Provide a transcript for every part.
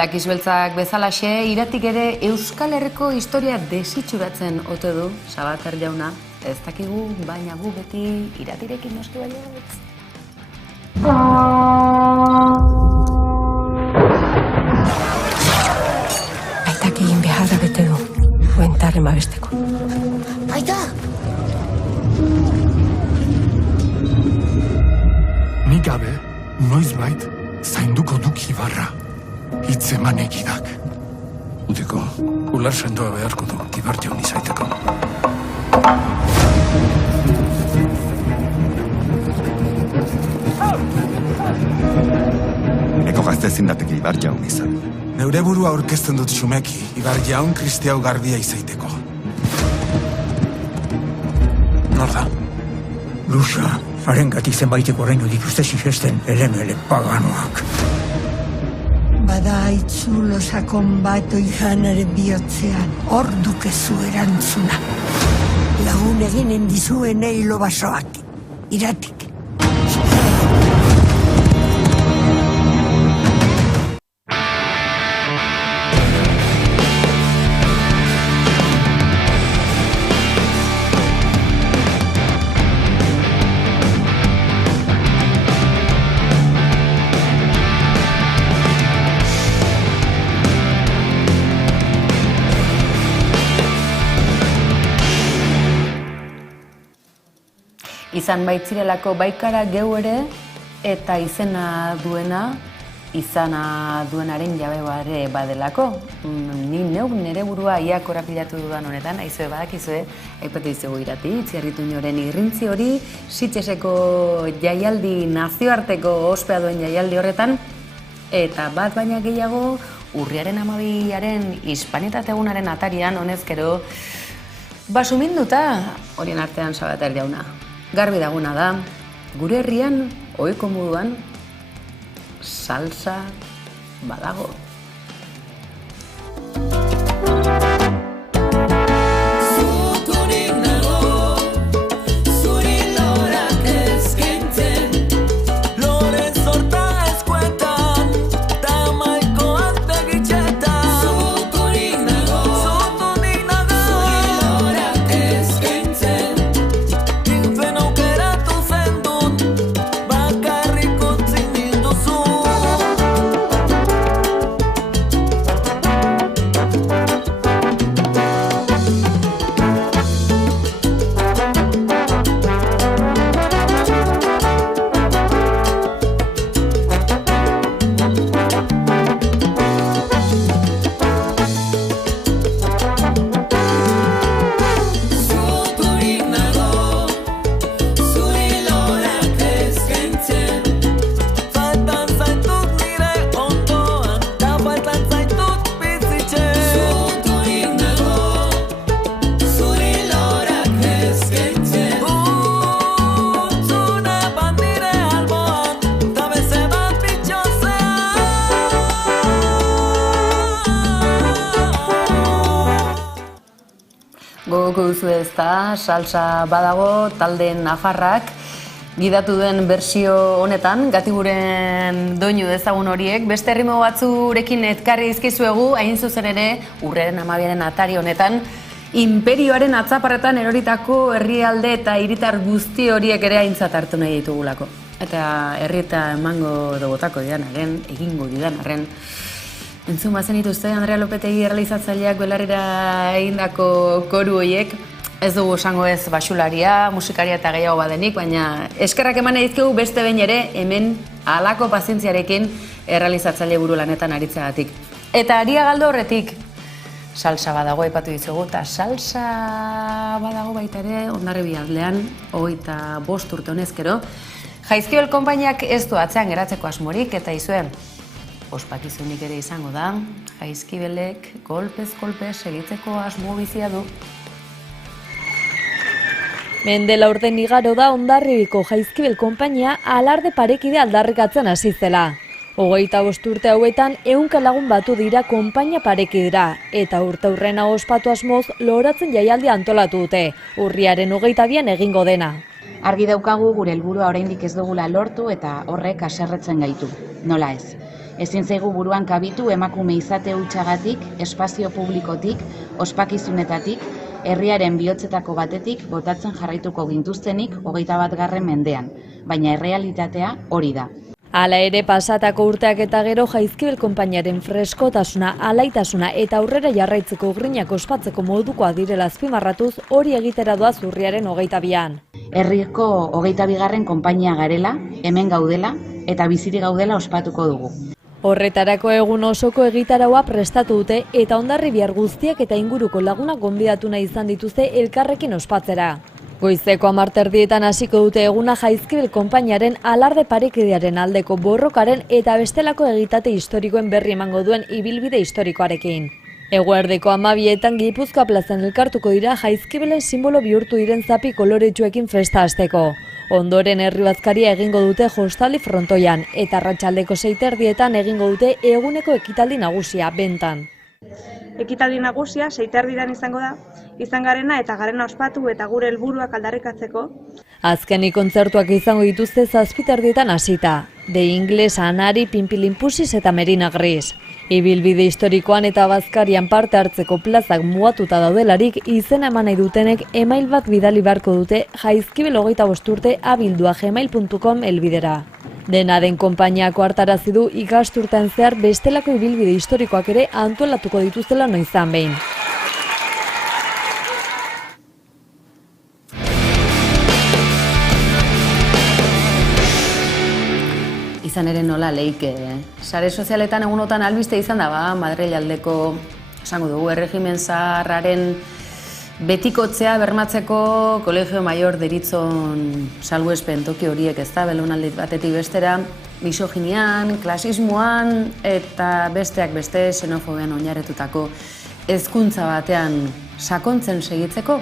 Lakizbeltzak bezalaxe, iratik ere Euskal Herriko historia desitxuratzen ote du, Sabater jauna. Ez dakigu, baina gu beti iratirekin noski baietz. Aitak egin beharra bete du, buentarren babesteko. Aita! Nik gabe, noizbait, zainduko duk Ibarra. Hitzeman egidak. Utiko, ular sendoa beharko du, Ibar jaun izaiteko. Eko gazte ezin dateke Ibar jaun izan. Neure burua aurkezten dut xumeki, Ibar jaun kristiau garbia izaiteko. Nor da? Lusa, harengatik zenbaiteko oraino dituzte sinesten elemele paganoak. Bada aitzulo sakon bat oijanaren bihotzean, hor dukezu erantzuna. Lagun eginen dizuen eilo basoak, iratik. Izan baitzirelako baikara geu ere, eta izena duenaren jabe bare badelako. Ni neuk nere burua ia korapilatu dudan honetan, aizue badakizue, aipatu izugu irati, Itziarritu inoren irrintzi hori, Sitgeseko jaialdi nazioarteko ospea duen jaialdi horretan, eta bat baina gehiago, urriaren 12aren Hispanietate egunaren atarian, honezkero, basuminduta, horien artean Sabater jauna. Garbi daguna da, gure herrian, ohiko moduan, salsa badago. Gogoko duzu ez da, salsa badago, talde nafarrak, gidatu duen bersio honetan, Gatiburen doinu dezagun horiek, beste erritmo batzurekin etkarri dizkizuegu, hain zuzen ere, urriaren 12aren atari honetan, inperioaren atzaparretan eroritako herrialde eta hiritar guzti horiek ere aintzat hartu nahi ditugulako. Eta herrieta emango dogotako didanaren, egingo didanaren, entzun bazen dituzte, Andrea Lopetegi errealizatzaileak belarrira egindako koru horiek, ez dugu esango ez basularia, musikaria eta gehiago badenik, baina eskerrak eman edizkegu beste behin ere hemen halako pazientziarekin errealizatzaile buru lanetan aritzeagatik. Eta aria galdo horretik, salsa badago aipatu dizugu, eta salsa badago baita ere Hondarribia aldean, 25 urte honezkero, Jaizkibel konpainiak ez du atzean geratzeko asmorik, eta izue, ospakizunik ere izango da, Jaizkibelek kolpez kolpe segitzeko asmo bizia du. Mendela urten igaro da Hondarribiko Jaizkibel konpainia alarde parekide aldarrikatzen hasi zela. 25 urte hauetan 100 lagun batu dira konpainia parekidera, eta urteurrena ospatu asmoz loratzen jaialdia antolatu dute, urriaren 22an egingo dena. Argi daukagu gure helburua oraindik ez dugula lortu eta horrek haserretzen gaitu. Nola ez? Ezin zaigu buruan kabitu emakume izate hutsagatik, espazio publikotik, ospakizunetatik, herriaren bihotzetako batetik botatzen jarraituko gintuztenik 21. mendean, baina errealitatea hori da. Hala ere, pasatako urteak eta gero Jaizkibel konpainiaren freskotasuna, alaitasuna eta aurrera jarraitzeko grinak ospatzeko modukoa direla azpimarratuz, hori egitera doaz urriaren 22an. Herriko 22. konpainia garela, hemen gaudela eta bizirik gaudela ospatuko dugu. Horretarako egun osoko egitaraua prestatu dute eta Hondarribia guztiak eta inguruko lagunak gonbidatu nahi izan dituzte elkarrekin ospatzera. Goizeko 10:00 hasiko dute eguna Jaizkibel konpainiaren alarde parekidearen aldeko borrokaren eta bestelako egitate historikoen berri emango duen ibilbide historikoarekin. Eguerdeko 12etan Gipuzkoa plazan elkartuko dira Jaizkibelen simbolo bihurtu diren zapi koloretsuekin festa hasteko. Ondoren herri bazkaria egingo dute jostaldi frontoian eta arratsaldeko 6:30 egingo dute eguneko ekitaldi nagusia bentan. Ekitaldi nagusia 6:30 izango da, izan garena eta garena ospatu eta gure helburuak aldarrikatzeko. Azkenik kontzertuak izango dituzte 7:30 hasita. De Ingles, Anari, Pinpilinpusis eta Merina Gris. Ibilbide historikoan eta bazkarian parte hartzeko plazak mugatuta daudelarik izena eman nahi dutenek email bat bidali beharko dute Jaizkibel 25 urte @gmail.com helbidera. Dena den konpainiako hartarazi du ikasturtean zehar bestelako ibilbide historikoak ere antolatuko dituztela noizan behin. Izan ere nola leike. Sare sozialetan egunotan albiste izan da, Madril aldeko, esango dugu, erregimen zaharraren betikotzea bermatzeko Kolegio Maior deritzon salbuespen toki horiek, ez da, belaunaldi batetik bestera, misoginian, klasismoan eta besteak beste xenofobian oinarritutako hezkuntza batean sakontzen segitzeko.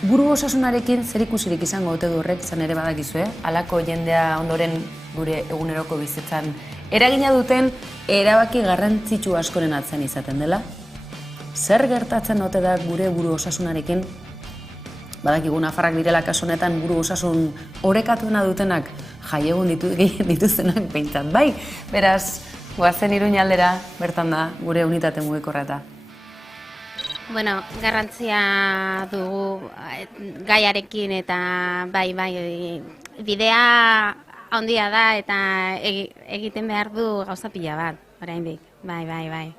Buru osasunarekin zerikusirik izango ote du horrek, izan ere badakizue, halako jendea ondoren gure eguneroko bizitzan eragina duten erabaki garrantzitsu askoren atzean izaten dela. Zer gertatzen ote da gure buru osasunarekin? Badakigu nafarrak direla kasu honetan buru osasun orekatuena dutenak jaiegun dituztenak behintzat, bai? Beraz, goazen Iruñaldera, bertan da gure unitate mugikorra. Bueno, garrantzia dugu gaiarekin eta bai, bidea handia da eta egiten behar du gauza pila bat, oraindik, bai.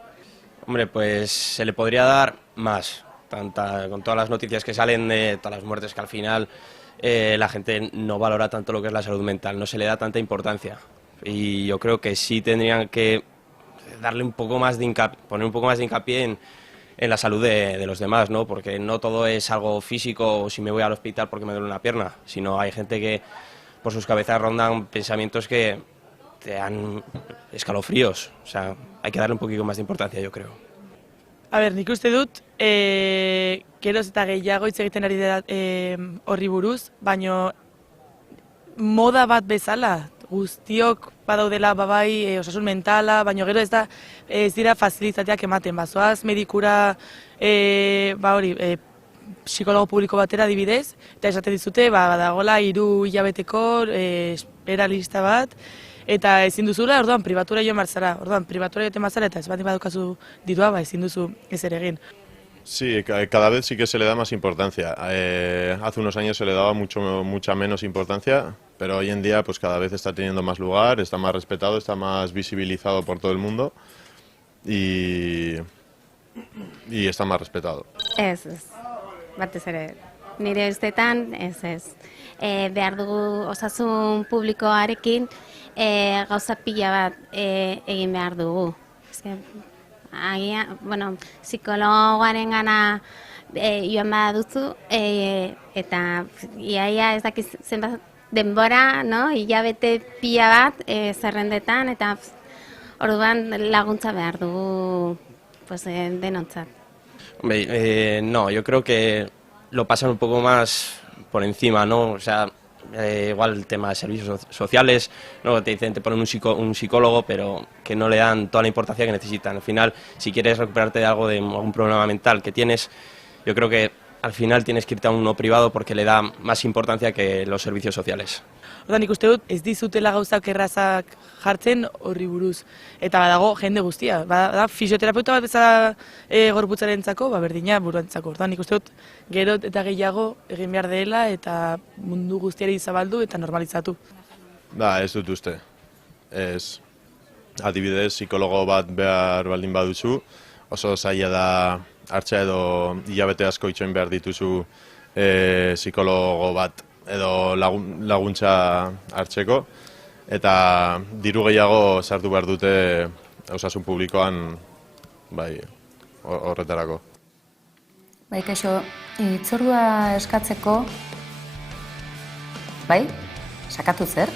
Hombre, pues se le podría dar más, con todas las noticias que salen de todas las muertes que al final la gente no valora tanto lo que es la salud mental, no se le da tanta importancia. Y yo creo que sí tendrían que darle un poco más de hincapié, poner un poco más de hincapié en la salud de los demás, ¿no? Porque no todo es algo físico o si me voy al hospital porque me duele una pierna, sino hay gente que por sus cabezas rondan pensamientos que te dan escalofríos. O sea, hay que darle un poquito más de importancia, yo creo. A ber, nik uste dut, geroz eta gehiago hitz egiten ari dira horri buruz, baino moda bat bezala, guztiok badaudela babai osasun mentala, baino gero ez dira facilitateak ematen, bazoaz medikura psikologo publiko batera adibidez, eta esaten dizute badagola 3 hilabeteko esperalista bat, eta ezin duzula, orduan pribatura joan barzara, orduan pribatura joan barzara eta ez bati badukazu dirua, ezin duzu ez ere egin. Sí, cada vez sí que se le da más importancia. Hace unos años se le daba mucha menos importancia, pero hoy en día pues cada vez está teniendo más lugar, está más respetado, está más visibilizado por todo el mundo y está más respetado. Ez, batez ere, nire ustetan ez. Behar dugu osasun publikoarekin gauza pila bat egin behar dugu. Psikologoaren gana joan baduzu eta iaia ez dakiz zenbat denbora, hilabete pila bat zerrendetan eta orduan laguntza behar dugu denontzat. No, yo creo que lo pasan un poco más por encima, ¿no? O sea, igual el tema de servicios sociales, ¿no? Te dicen, te ponen un psicólogo, pero que no le dan toda la importancia que necesitan. Al final, si quieres recuperarte de algo, de algún problema mental que tienes, yo creo que al final tienes que irte a uno privado porque le da más importancia que los servicios sociales. Ordan nik uste dut ez dizutela gauzak errazak jartzen horri buruz. Eta badago jende guztia. Bada fisioterapeuta bat bezala gorputzarentzako, berdina buruantzako. Ordan nik uste dut gero eta gehiago egin behar dela eta mundu guztiari zabaldu eta normalizatu. Ez dut uste. Ez. Adibidez, psikologo bat behar baldin baduzu, oso zaila da hartzea edo hilabete asko itxoin behar dituzu psikologo bat edo laguntza hartzeko, eta diru gehiago sartu behar dute osasun publikoan horretarako. Bai, kaixo, hitzordua eskatzeko, bai, sakatu zer?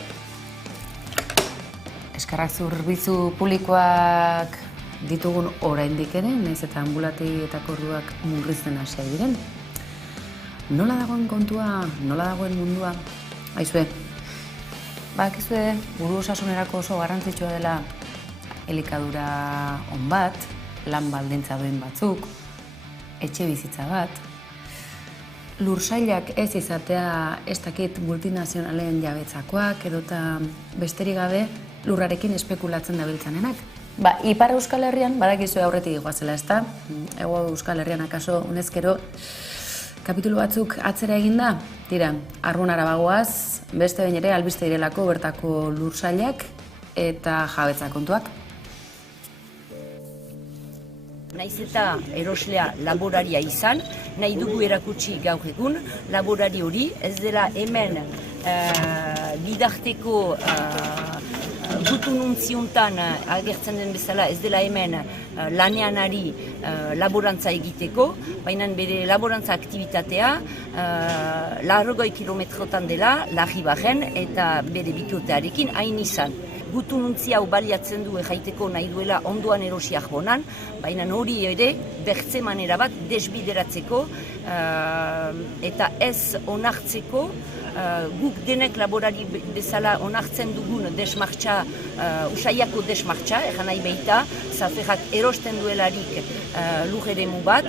Eskerrak zerbitzu publikoak ditugun oraindik ere, nahiz eta ambulategietako orduak murrizten hasiak diren. Nola dagoen kontua, nola dagoen mundua? Aizue, bakizue buru osasunerako oso garrantzitsua dela elikadura on bat, lan baldintza duen batzuk, etxe bizitza bat, lursailak ez izatea ez dakit multinazionalen jabetzakoak edota besterik gabe lurrarekin espekulatzen dabiltzanenak. Ipar Euskal Herrian, badakizue aurretik goazela ezta, Hego Euskal Herrian akaso honezkero kapitulu batzuk atzera eginda, tira, Arbonara bagoaz, beste behin ere albiste direlako bertako lursailak eta jabetza kontuak. Naiz eta eroslea laboraria izan, nahi dugu erakutsi gaur egun, laborari hori ez dela hemen bidarteko gutununtziuntan agertzen den bezala ez dela hemen lanean ari laborantza egiteko, baina bere laborantza aktivitatea 80 kilometrotan dela, Larribaren eta bere bikotearekin hain izan. Gutununtzi hau baliatzen du jaiteko nahi duela ondoan erosiak bonan, baina hori ere bertze manera bat desbideratzeko eta ez onartzeko guk denek laborari bezala onartzen dugun desmartxa, usaiako desmartxa, egan nahi baita, zaferrak erosten duelarik lur eremu bat,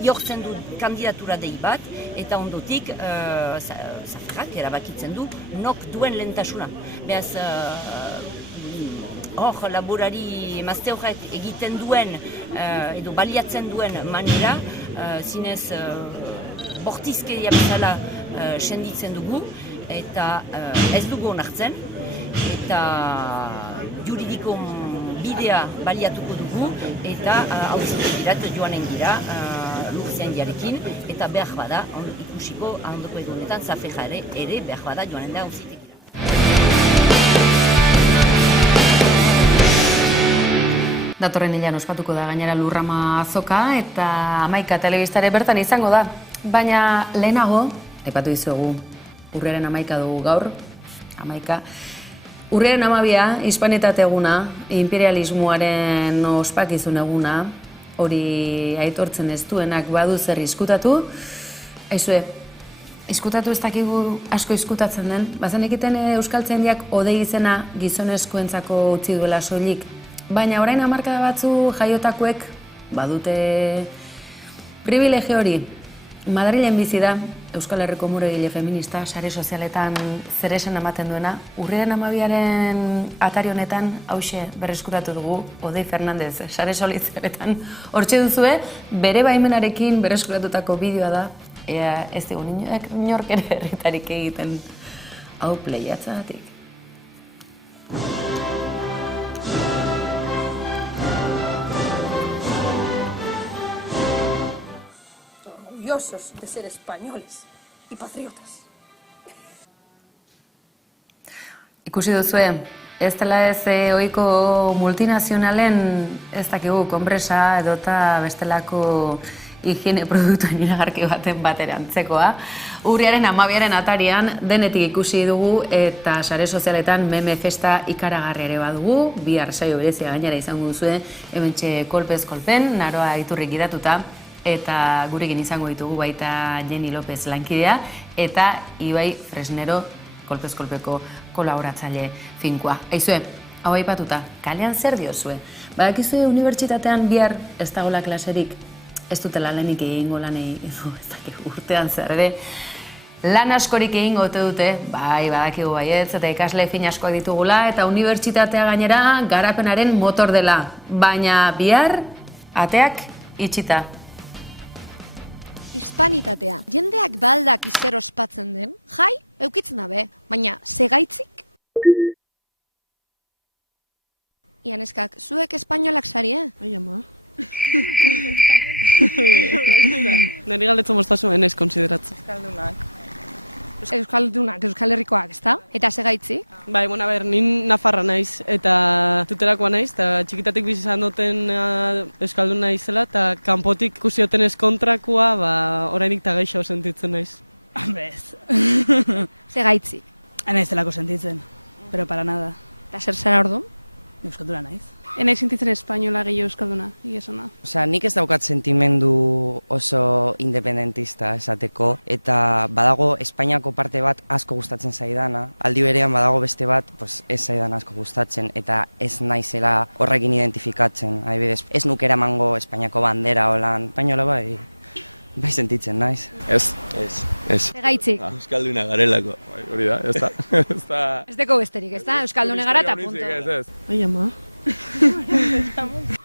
jortzen du kandidatura dei bat, eta ondotik zaferrak erabakitzen du nok duen lehentasuna. Beaz, hor laborari emazte horrek egiten duen edo baliatzen duen manera, zinez bortizkeria bezala senditzen dugu eta ez dugu onartzen eta juridiko bidea baliatuko dugu eta auzitegierat joanen gira lurzean jarekin eta behar bada ikusiko ondoko egunetan zafeja ere behar bada joanen da auzitegierat. Datorren hilean ospatuko da gainera Lurrama azoka eta Hamaika telebistare bertan izango da. Baina lehenago, aipatu dizuegu, urriaren 11 dugu gaur, 11. Urriaren 12, hispanietate eguna, imperialismoaren ospakizun eguna, hori aitortzen ez duenak badu zer izkutatu. Aizue, izkutatu ez dakigu asko izkutatzen den, bazen egiten euskaltzaindiak odei izena gizonezkoentzako utzi duela soilik. Baina orain hamarkada batzu jaiotakoek badute privilegio hori. Madrilen bizi da Euskal Herriko muregile feminista sare sozialetan zeresan ematen duena. Urriaren 12aren atari honetan hauxe berreskuratu dugu Odei Fernandez sare sozialetan. Hortxe duzue bere baimenarekin berreskuratutako bideoa da. Ea ez digun inork ere herritarik egiten hau pleiatzagatik. Orgullosos de ser españoles y patriotas. Ikusi duzue, ez dela ez ohiko multinazionalen ez dakigu konpresa edota bestelako higiene produktuen iragarki baten baterantzekoa. Urriaren 12aren atarian denetik ikusi dugu eta sare sozialetan meme festa ikaragarri ere badugu. Bihar saio berezia gainera izango duzue, hementxe kolpez kolpen, Naroa Iturrik gidatuta. Eta gurekin izango ditugu baita Jenny López lankidea eta Ibai Fresnero kolpez-kolpeko kolaboratzaile finkoa. Aizue, hau aipatuta, kalean zer diozue? Badakizue unibertsitatean bihar ez dagoela klaserik, ez dutela lehenik egingo lanei, edo ez dakik urtean zer ere, lan askorik egingo ote dute, bai, badakigu baietz, eta ikasle fin askoak ditugula, eta unibertsitatea gainera garapenaren motor dela, baina bihar ateak itxita. Hispanitatea. Jendeak baldak izer ospatzen den, jai, eukitzen dabe, baina segaitzik? Ianeskak, zuek espainolak sari, Ai, ama. Neri galdetzen mostazu enez konsideratzen. Euskal Herrikoak, ezta? Eta segaitzik? Bai, bueno, nin Nafarra naiz, eta tuterakoa naiz, eta txikitatik bizi izan duten euskaldun naizela, eta kanpotik ikusioten ez kontrakoa, orainik eta gaixo sentitzen naiz. Bez. Segaitzik? Enaiz zelako sentitzen, pero para nada. Eta zer zara orduan? Euskalduna naiz. Enaiz sentitzen espainola gehiago euskalduna, egia Osea, nik ez daukat sentimendu oso independentista esateko, eta badago Espainiako parte bat asko gustatzen zaidana, aldi berean badago beste bat ez zaidan asko gustatzen, eta ez naizela horrekin identifikatzen. Adibidez, ez nuk eramango Espainiako bandera holan, espainola bai sentitzen naiz. Ez. Segaitzik? Euskalduna garelako. Hori da, ez da. Ez deko besterik, ez da? Euskaldune gara eta punto. Ai, ama.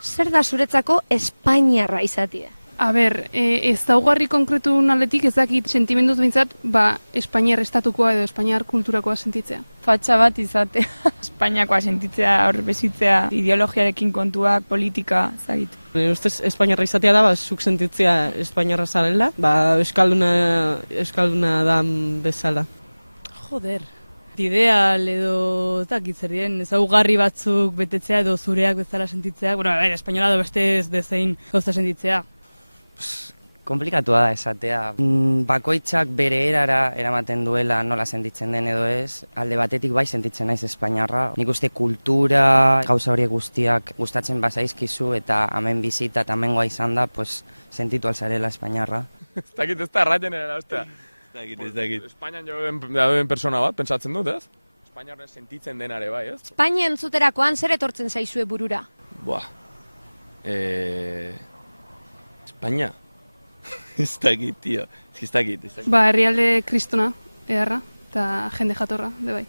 Zer da zuretzako Espainiarra izatea? A ber, ez daugarri konkretu naletik ez dakit sentimenduz bintzat, Espainiar estatukoa edo Espainiar kulturakoa sentitzea. Fatxa bat izatea, Espainiakoa sentitzea, hor bezitzea, ideologiarekin kontuak, politika, zagit. Ustez, Espainiarra izatea da, zuk sentitzea Espainiarra zarela, euskalduna dan bezala. Joder. Ideal edo ez dakit zer diren, ezaugarri batzuk betetzea edo zureak bezala sentitzea, espainola edo beste ez dezein gauza sentitzea. Komplikatua da esatea. Bakoitzak bere erara eramaten duela nola sentitzen den edo ez, alde batetik bai sentitzen naiz espainiarra. Nik uste kultura, gauza horiek guztiak gustatzen bazaizkizu eta hemen bizita eta hemengoa izan da, sentitu alzarela espainiarra. Ez dakit ez da erraten ere, ostia. Ez dakit. Espainian dauden persona bat, pentsatzen dut, ez? Espainiarren sentitzen denare bai, ez? Espainia entzuterakoan zer etortzen zaizue burura? Espainia? Ez dakit, tio. Ez dakit. Herrialde kristona, edarra, eta jende jatorra, de bai.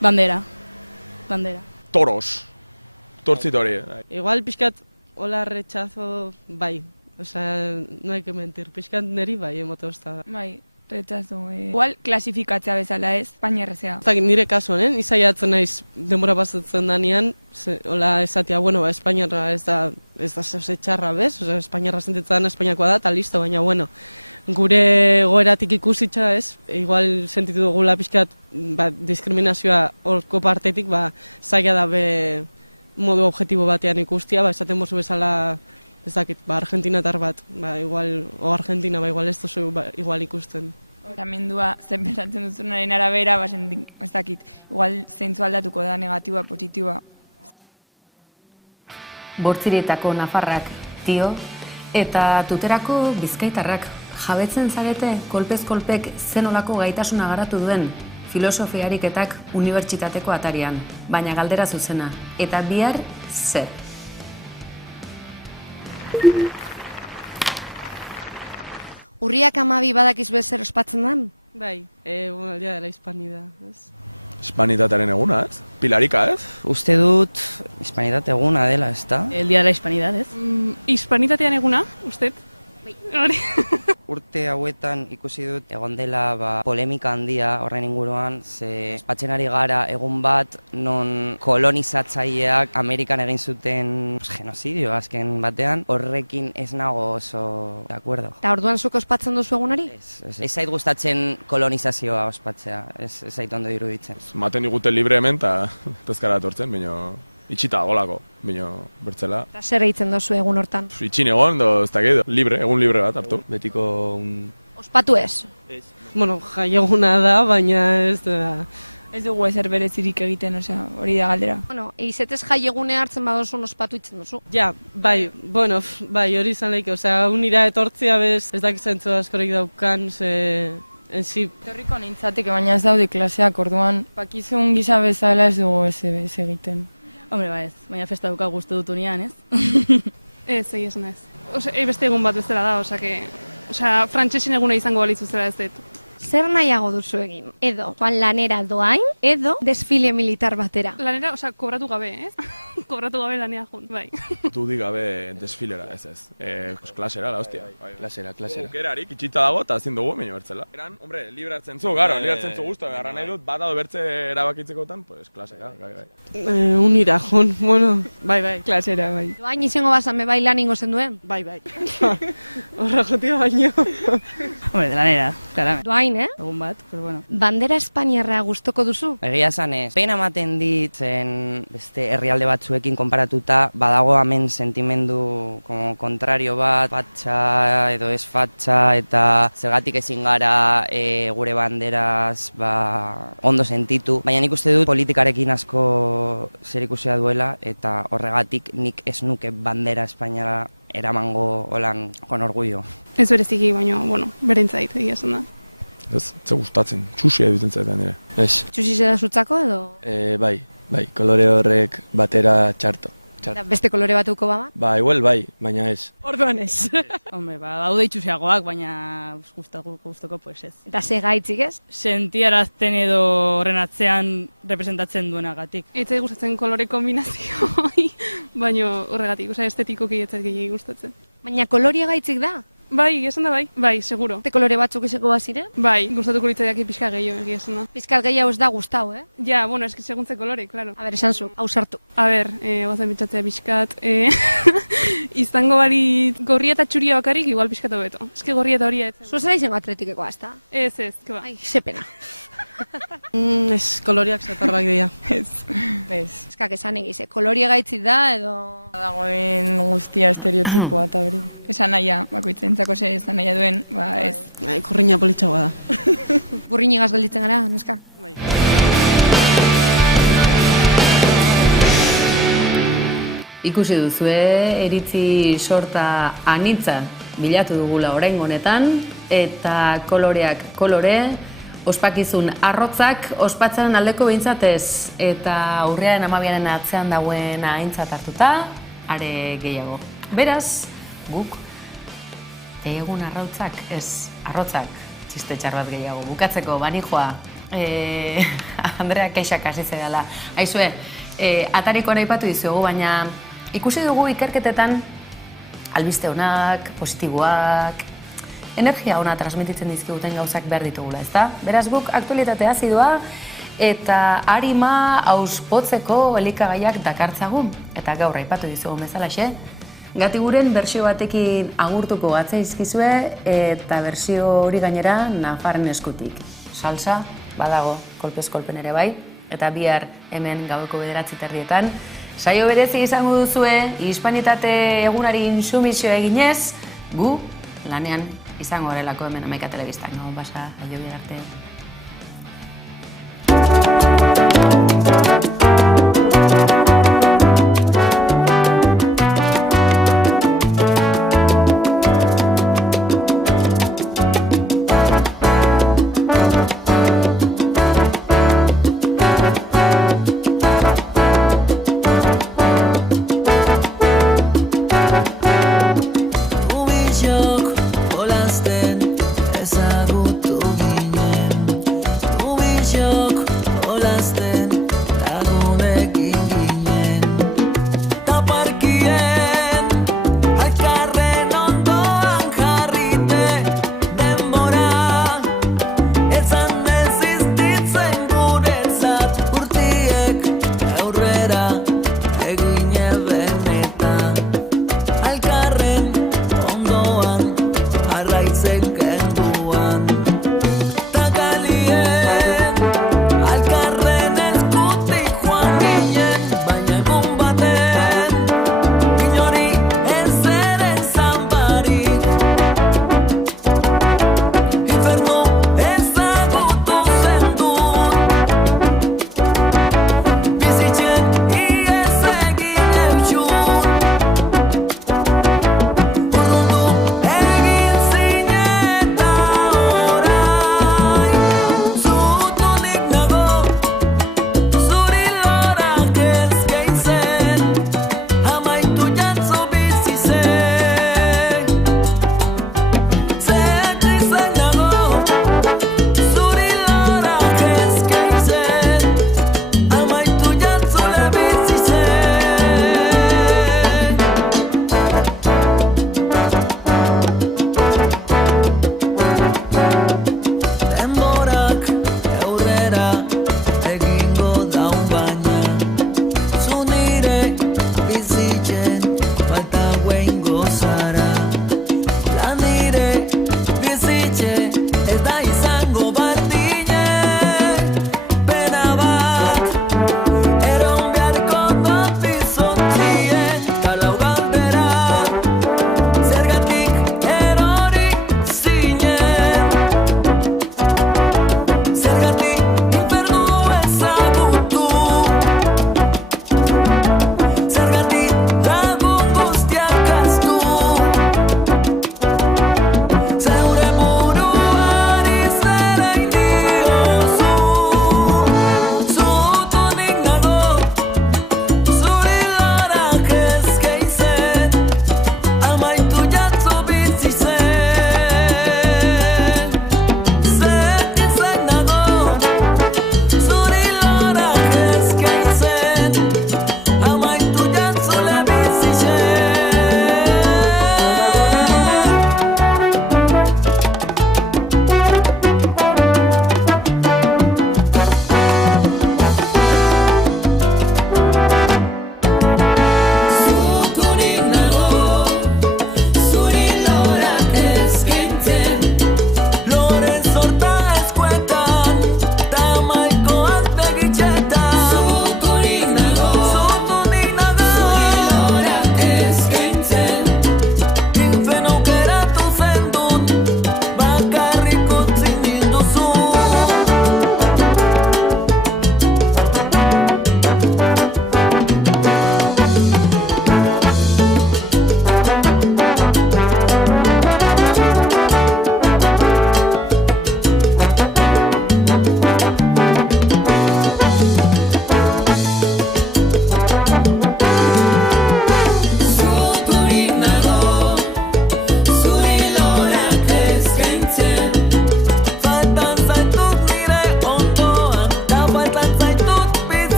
Bandera. Toros. Tortzit hori. Igual pixkat, hola rechazo, bai. Osea, no hay que mentir, pixkat neri bai, emote osta. Bai, rechazo. Igual klasifikatzea bezala ez, Espainiarrezea. Nire kasuan, izaiatzen naiz denbora pasatzen danean, hola esatia, Espainiarra ez da txarra bez, Espainiarra sentitzen Espainiakoa da, eta listo, baina, gure goeratik ikusitza ez, igual sentitu dugula pixkat diskriminazioa horko partetik, zaila da be modu objektibo batean ikustia, esaten bozu bezala, ez dakit, argentinatar bat, Argentina, igual ez duzu igual ikusten. Pensamendua zen pensatzen duzunaren arabera, ez dakit, igual zeintzu aldatuko da negatiboa, positiboa. Bortzirietako Nafarrak, tio, eta tuterako Bizkaitarrak, jabetzen zarete kolpez kolpek zenolako gaitasuna garatu duen filosofia ariketak unibertsitateko atarian, baina galdera zuzena, eta bihar zer? Urriak 12 badakiz bezer ospatzen dan? Bai, el día de la hispanidad, ez? Hispanitatearen eguna, ez? Pilarika, ez? Uste dut hispanitate eguna dela, ez da? El día de la hispanidad, ez? Hispanitatean eguna, usted? Urte hauetan ikusi dut egon dela polemika handia horren inguruan, ze ospatzen ari gara egun bat non kolonizatzaileak Amerikan egin zuten genozidio azken batean, horrekin ez nago oso de acuerdo. Eta orduan zuk ospatzen duzu egunari? Ez zait gustatzen kolonizazioa ospatzea, ez zait ondo iruditzen. Maten digute libre hemen eta ezkara etortzen, baina itxita golako, baina bertzela. Eta zer egiten dozu egun hortan? Itxin egon, ez dakit, egun libre bat hartu. Betiko Ospatu ez? Jai eguna da, baina ez da... Ez dugu ezer berezirik egiten, hori da galdera. Eizetez jai egune hartzen badozu ospatu itzen duzu? Ja, bai, hori izan lehike, unira etortzea bez, ez dakizentzu askorik daukan, enzi... Torriko nintzateke, baina ez daude klaseak orduan, pakizun gisa bezala ez dugu ez egiten. Hombre, ez, baina festa duka guztu dut unian, ez? Ez, egia esan ez. Beste egun bat bezala da, frantsesin eguna izango balitzu zera ez dut. Zer nahiago duzu egin? Edo, joan lanera doain, edo desfile militar batera. Lanera, kobratu gabe, ez? Kobratu gabe lanera jun, bai. Dudik gabe desfilera, ez. Klasera, la hostia. Klasera. Aukerarik itxita dago eta ezin dugu baino bertzela. Hombre, libre hartzen zu, garo, libre hartzen zu guztu. Garra nahi dut, bat ado bertze erabakitzekotan, pues klasera, bai. Unira, jon, bueno, bai, Klasera, bai. Doain izango bazan bai lan ingo zen duen? Bai. Horra jotia baino. Hombre, de lanera, klaramente. Doain, Egun bat, pero bueno. Bandera espainiarra gustoko duzu? Egia esan ez. Pena ematen dit zen beste herrialde batzuekin konparatuta badago hemen sentimendu kontrario bat, fatxa edo ez fatxa eta zergatik ezin gara gure banderaz ondo sentitu. Baina nik uste dut politikarekin asko zerikusia duela eta horregatik nik ez nuke bandera espainiara eramango holan con orgullo. Ez bereziki, baina, berentzait, egia esan da. Ez gustatzen, txusia duten zaitan ere. Ez. Txusi zera zutzako edo? Bai, kolore horrek batera txarto. Beste kolore batuko bada? Igual bai, baina ez. Orduan ez. Hombre, daude itxusiagoak, baina gustoko pues ez. Eta ze gaitzik ez? Sentiarazten edo horren atzean representatzen duenagatik. Etzai gustatzen kolore kombinazioi, baina horregatik, estetikoki etzai gehiagik gustatzen. Baina koloria gaitzik da? Bai, esan da bai, seguro. Te kolore batzuk izango bazire? Bai, gustatuko litzaidak pixka gehiago, egia esan da. Pixka gehiago ez da gustau, Ja, eski seguntze kolore, claro. A ber, esan zu, hau sartu. A ber, gozain bitxatzea pixkat, izango bari gorria eta txuria bakarrik, igual pixkat hobeto. Eski gorria eta horia ez. Zuzera izango atletikekoa, ez da? Ez, ke ba. Ai, ze pena. Ez, koloriak zatarrak dira. Ez. Eskak esan egize, koloria gaitzik da edo... Dagoen guztia estereotipoa eta beri. Esan nahia, bakoitzentzako ze esan nahia duen, ez. Korrina politxagoa da. Burrinigaz gelditzen gara, neska? Bai. Ikusi duzue, iritzi sorta anitza bilatu dugula oraingo honetan, eta koloreak kolore, ospakizun arrotzak ospatzen aldeko behintzatez, eta urriaren 12-aren atzean dagoen aintzat hartuta, are gehiago. Beraz, guk, egun arrautzak, ez, arrotzak, txiste txar bat gehiago. Bukatzeko, banijoa, Andrea keixak hasi zedala. Aizue, atarikoan aipatu dizugu, baina ikusi dugu ikerketetan albiste onak, positiboak, energia ona transmititzen dizkiguten gauzak behar ditugula, ezta? Beraz guk aktualitatea azidoa eta arima auspotzeko elikagaiak dakartzagun. Eta gaur aipatu dizugun bezalaxe, Gatiguren bersio batekin agurtuko gatzaizkizue eta bersio hori gainera Nafarren eskutik. Salsa, badago, kolpez kolpen ere bai, eta bihar hemen gaueko 9:30 saio berezi izango duzue, hispanitate egunari insumizio eginez, gu lanean izango garelako hemen Hamaika Telebistan. No, basa, aio bihar arte.